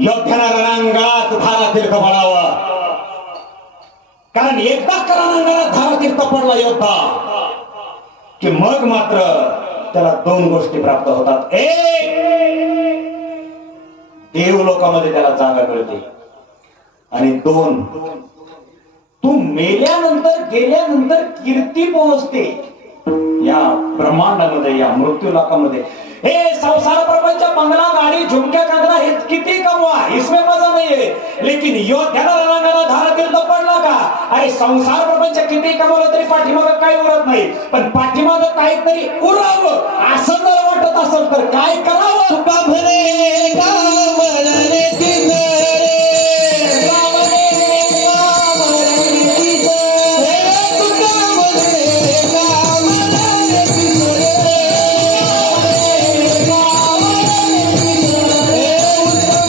योद्ध्याला रणांगणात धारा तीर्थ पडावं, कारण एकदा रणांगणात धारा तीर्थ पडला योद्धा की मग मात्र त्याला दोन गोष्टी प्राप्त होतात. एक, देव लोकांमध्ये त्याला जागा मिळते, आणि दोन, तू मेल्यानंतर गेल्यानंतर कीर्ती पोहोचते या ब्रह्मांडामध्ये, या मृत्यू लोकांमध्ये. हे संसार प्रपंच, बंगला, गाडी, झुमक्या, कंगना हे किती कमवा, इसमें मजा नाहीये, लेकिन योद्ध्याला रणांगणात धारा तीर्थ पडला का, अरे संसार प्रपंच किती कमवलं तरी पाठीमागं काही उरत नाही, पण पाठीमागं काहीतरी उरावं असं जर वाटत असेल तर काय करावं. तुका भरे